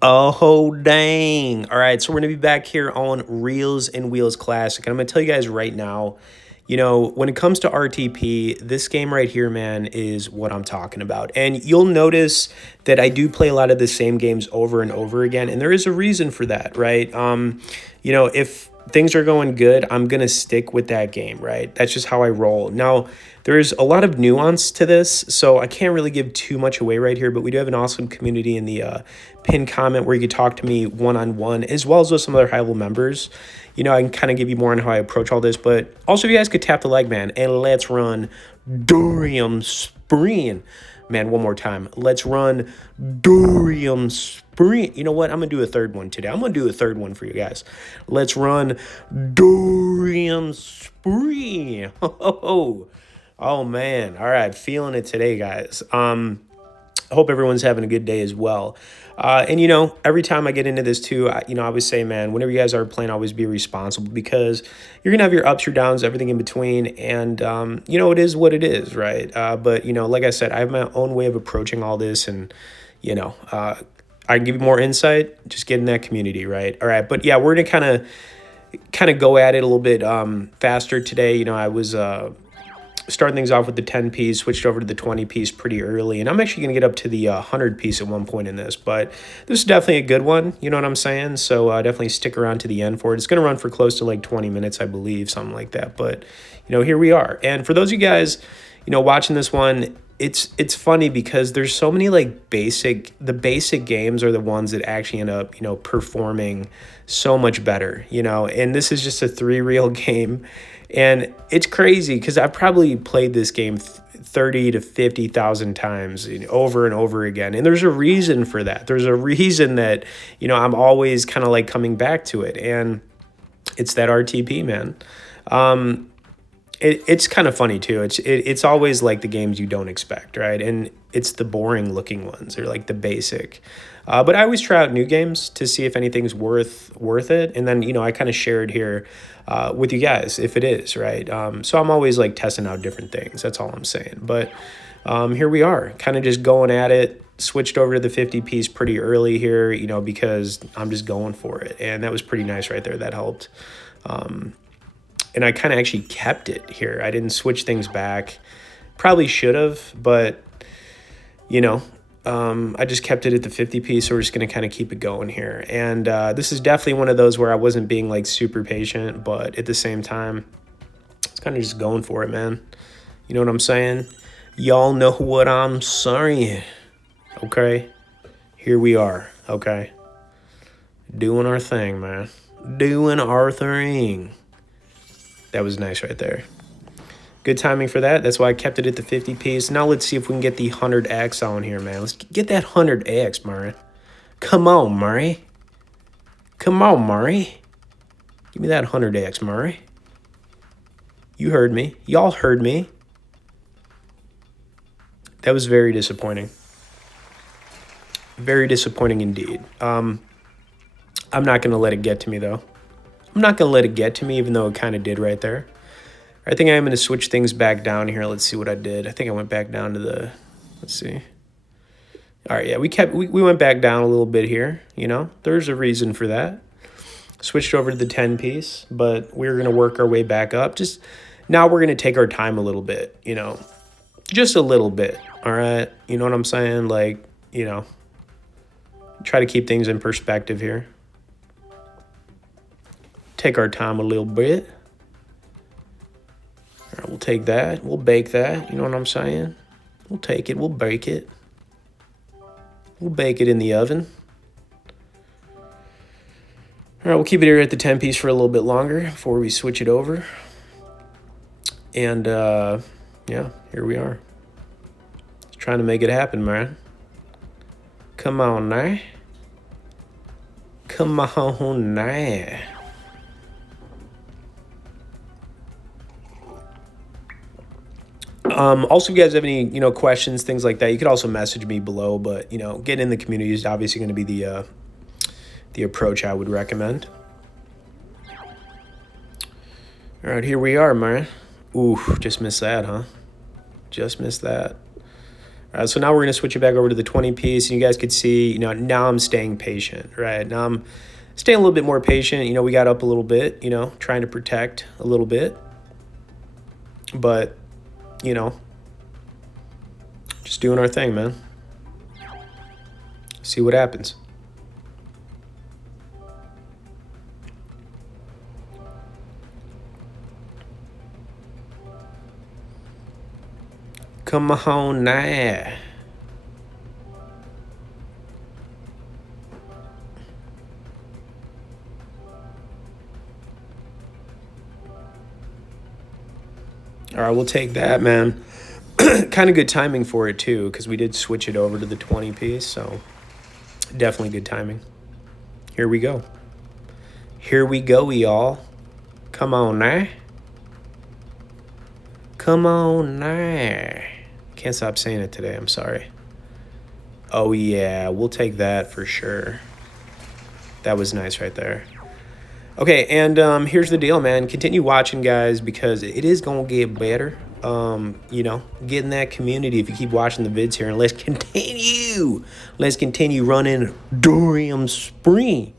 Oh, dang. All right, so we're going to be back here on Reels and Wheels Classic. And I'm going to tell you guys right now, when it comes to RTP, this game right here, man, is what I'm talking about. And you'll notice that I do play a lot of the same games over and over again. And there is a reason for that, right? If things are going good, I'm going to stick with that game, right? That's just how I roll. Now, there's a lot of nuance to this, so I can't really give too much away right here, but we do have an awesome community in the pinned comment where you can talk to me one-on-one, as well as with some other high-level members. I can kind of give you more on how I approach all this, but also if you guys could tap the like, man, and let's run Durium Spree. Man, one more time. Let's run Durium Spree. You know what? I'm going to do a third one today. I'm going to do a third one for you guys. Let's run Durium Spree. Oh, man. All right. Feeling it today, guys. I hope everyone's having a good day as well. And every time I get into this too, I always say, man, whenever you guys are playing, always be responsible because you're going to have your ups, your downs, everything in between. And, it is what it is, right? But, like I said, I have my own way of approaching all this and, I can give you more insight, just get in that community, right? All right. But yeah, we're going to kind of go at it a little bit faster today. I was starting things off with the 10 piece, switched over to the 20 piece pretty early. And I'm actually going to get up to the 100 piece at one point in this, but this is definitely a good one. You know what I'm saying? So definitely stick around to the end for it. It's going to run for close to like 20 minutes, I believe, something like that. But, here we are. And for those of you guys, watching this one, it's funny because there's so many like the basic games are the ones that actually end up, performing so much better, and this is just a 3-reel game. And it's crazy because I've probably played this game 30 to 50,000 times over and over again. And there's a reason for that. There's a reason that, I'm always kind of like coming back to it. And it's that RTP, man. It's kind of funny too. It's always like the games you don't expect, right? And it's the boring looking ones. They're like the basic. But I always try out new games to see if anything's worth it. And then, I kind of shared here with you guys if it is, right? So I'm always like testing out different things. That's all I'm saying. But here we are, kind of just going at it. Switched over to the 50 piece pretty early here, because I'm just going for it. And that was pretty nice right there. That helped. And I kind of actually kept it here. I didn't switch things back. Probably should have, but, I just kept it at the 50 piece, so we're just going to kind of keep it going here. And this is definitely one of those where I wasn't being, like, super patient, but at the same time, it's kind of just going for it, man. You know what I'm saying? Y'all know what I'm saying, okay? Here we are, okay? Doing our thing, man. Doing our thing. That was nice right there. Good timing for that. That's why I kept it at the 50 piece. Now let's see if we can get the 100X on here, man. Let's get that 100X, Murray. Come on, Murray. Come on, Murray. Give me that 100X, Murray. You heard me. Y'all heard me. That was very disappointing. Very disappointing indeed. I'm not going to let it get to me, though. I'm not going to let it get to me, even though it kind of did right there. I think I'm going to switch things back down here. Let's see what I did. I think I went back down to the, let's see. All right, yeah, we went back down a little bit here, There's a reason for that. Switched over to the 10 piece, but we're going to work our way back up. Just now we're going to take our time a little bit, Just a little bit, all right? You know what I'm saying? Like, try to keep things in perspective here. Take our time a little bit. All right, we'll take that. We'll bake that. You know what I'm saying? We'll take it. We'll bake it. We'll bake it in the oven. All right, we'll keep it here at the 10 piece for a little bit longer before we switch it over. And, yeah, here we are. Just trying to make it happen, man. Come on now. Come on now. Also, if you guys have any, questions, things like that, you could also message me below. But, getting in the community is obviously going to be the approach I would recommend. All right, here we are, man. Ooh, just missed that, huh? Just missed that. So now we're going to switch it back over to the 20 piece, and you guys could see, now I'm staying patient, right? Now I'm staying a little bit more patient. We got up a little bit, trying to protect a little bit. But, just doing our thing, man. See what happens. Come on now. All right, we'll take that, man. Kind of good timing for it, too, because we did switch it over to the 20 piece, so definitely good timing. Here we go. Here we go, y'all. Come on now. Come on now. Can't stop saying it today, I'm sorry. Oh, yeah, we'll take that for sure. That was nice right there. Okay, and here's the deal, man. Continue watching, guys, because it is going to get better. Get in that community if you keep watching the vids here. And let's continue. Let's continue running Dorium Spree.